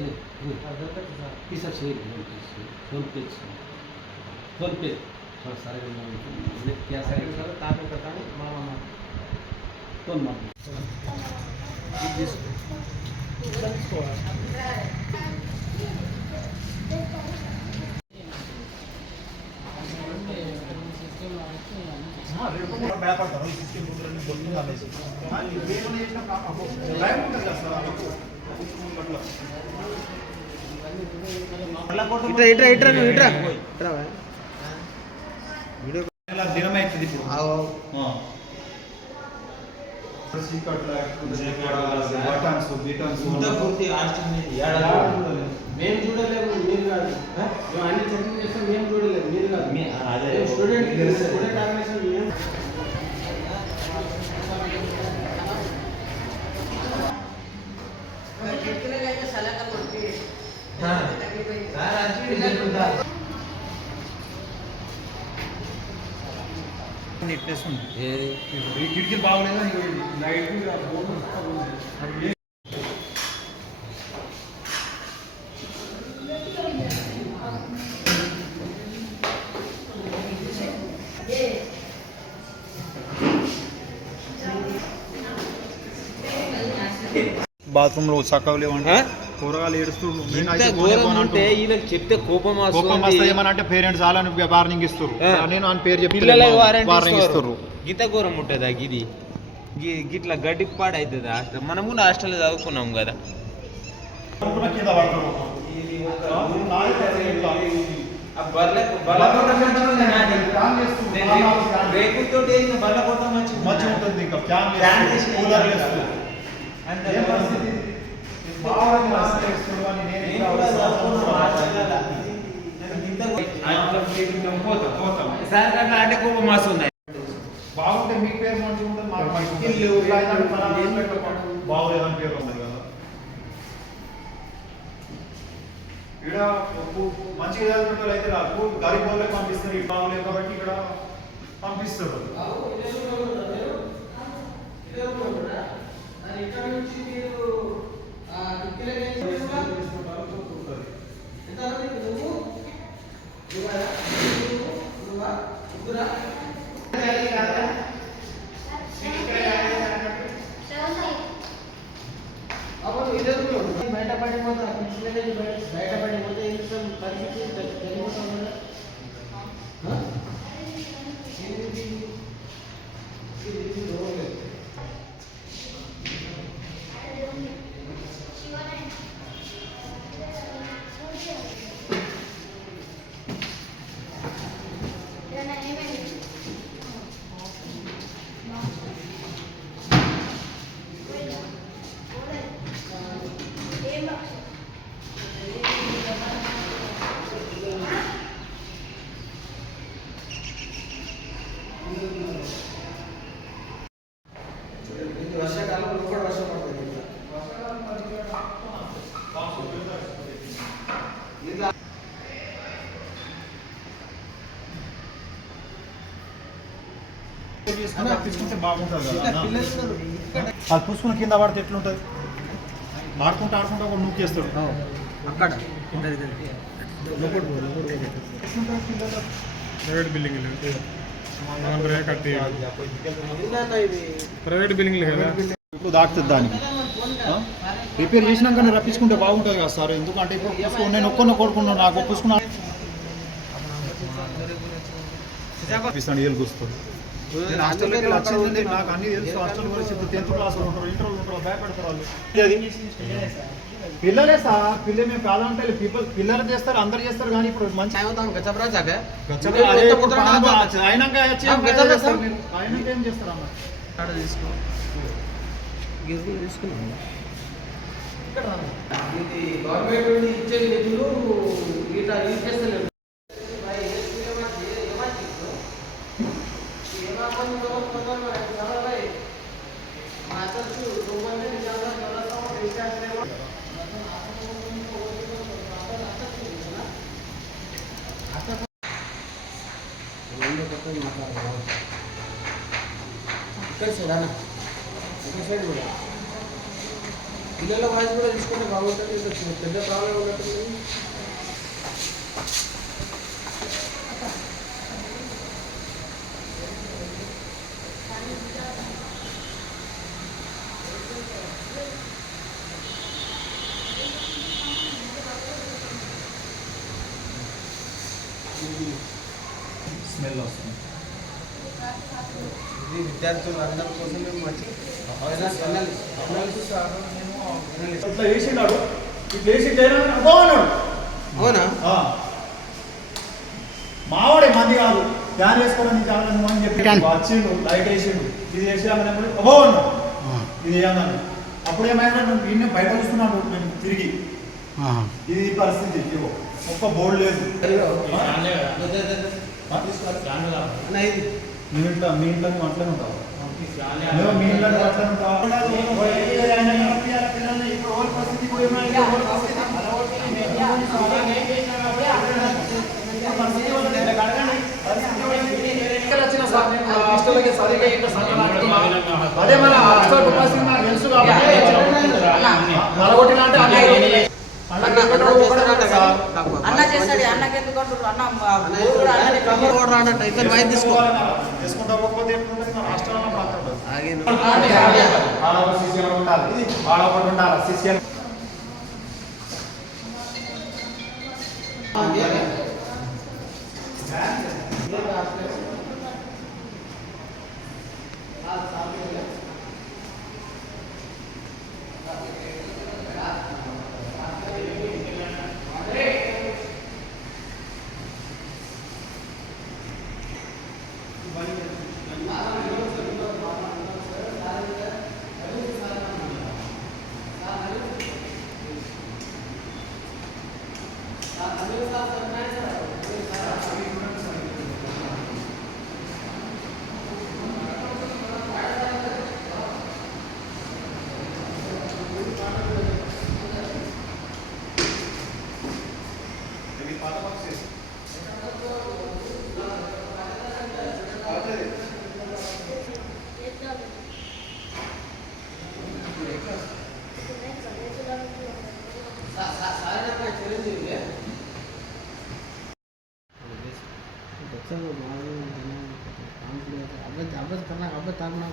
पैसा चाहिए फोन पे थोड़ा सारे क्या सारे ताकि करता है मामा कौन मामा భయపడతారు ఈ సిస్టమ్ ముందరని బొల్లింగ్ అనేసి వేరే చేసిన భయం ఉంటుంది కదా సార్ దినమైతుంది మేము చూడలేము మీరు కాదు అన్ని చెకింగ్ చేస్తాం మేము చూడలేము మీరు కాదు స్టూడెంట్ ఆర్గనైజేషన్ నీట్నెస్ ఉంది ఈ కిటికీలు బాగలేదు లైట్ బాత్రూంలో చక్కగా లేవంటే కూరగాయలు ఏడుస్తుంటే వీళ్ళకి చెప్తే కోపం ఏమనంటే పేరెంట్స్ వాళ్ళని వార్నింగ్ ఇస్తారు నేను అని పేరు చెప్పి వార్నింగ్ ఇస్తారు గీత ఘోరం ఉంటుందా గిది గిట్లా గడ్డి పాడవుతుందా మనం కూడా హాస్టల్లో చదువుకున్నాం కదా మంచిగా ఉంటుంది ఇంకా అంటే కోపం వస్తుంది బాగుంటే మీ పేరు మంచిగా ఉంటుంది బాగోలేదని పేరు ఉంది కదా ఇక్కడ మంచిగా చదువుకుంటారు అయితే రాదు గరీబ్ వాళ్ళకి పంపిస్తారు ఇటు బాగోలేదు కాబట్టి ఇక్కడ పంపిస్తారు బయటపడిపోతే పరిస్థితి వర్షాకాలంలో కూడా వర్షం పడుతుంది తీసుకుంటే బాగుంటుంది కదా అది పూసుకుని కింద పడితే ఎట్లుంటుంది ఆడుకుంటూ ఆడుకుంటూ ఒక నూకేస్తాడు అక్కడ ప్రైవేట్ బిల్డింగ్ ప్రైవేట్ బిల్డింగ్ ఇప్పుడు దాటుతుంది దానికి రిపేర్ చేసినాక రప్పించుకుంటే బాగుంటుంది కదా సార్ ఎందుకంటే ఇప్పుడు నేను ఒక్కరిని కోరుకున్నాను నాకు ఒప్పుకున్నా ఏళ్ళు కూస్తుంది నేను హాస్టల్లోకి వచ్చింది నాకు అన్ని తెలుసు హాస్టల్ గురించి ఇప్పుడు 10th క్లాస్లో ఉంటారు ఇంటర్లో ఉంటారు భయపడతారు వాళ్ళు పిల్లలే సార్ పిల్లలు మేము కాదంటే పిల్లలు చేస్తారు అందరు చేస్తారు కానీ ఇప్పుడు మంచి అయినాక ఏం చేస్తారు అన్న ఇది గవర్నమెంట్ ఇచ్చే నిధులు ఇట్లా యూజ్ చేస్తలేదు ఇక్కడ సైడ్ అన్న ఇక్కడ సైడ్ కూడా పిల్లల వాయిస్ కూడా తీసుకుంటే బాగుంటుంది. ఇది పెద్ద ప్రాబ్లం ఉన్నట్టుంది. స్మెల్ వస్తుంది. ఇది విద్యార్థులు అందరి కోసం మేము మంచి ఇట్లా వేసినాడు, ఇట్లా వేసి బాగున్నాడు. అవునా? మావాడే మంది కాదు, ఫ్యాన్ వేసుకోవడానికి కావాలని అని చెప్పి వచ్చిండు, లైట్ వేసిండు, ఇది వేసి బాగున్నాడు. ఇది ఏమన్నాను అప్పుడు ఏమైనా నిన్నే బయట చూస్తున్నాడు నేను తిరిగి. ఇది పరిస్థితి, ఇవో ఒక్క బోర్డు లేదు. మీ ఇంట్లో నువ్వు అట్లనే ఉంటావు, మీ ఇంట్లో నువ్వు అట్లనే ఉంటావు. అదే మన హాస్టల్ కెపాసిటీ నాకు తెలుసు కాబట్టి అన్న చేస్తాడు. అన్నకి ఎందుకు అంటారు? అన్న తీసుకుంటా పోకపోతే హాస్టల్ ఉండాలి సిసిఎల్. अभ्यास करना, अभ्यास करना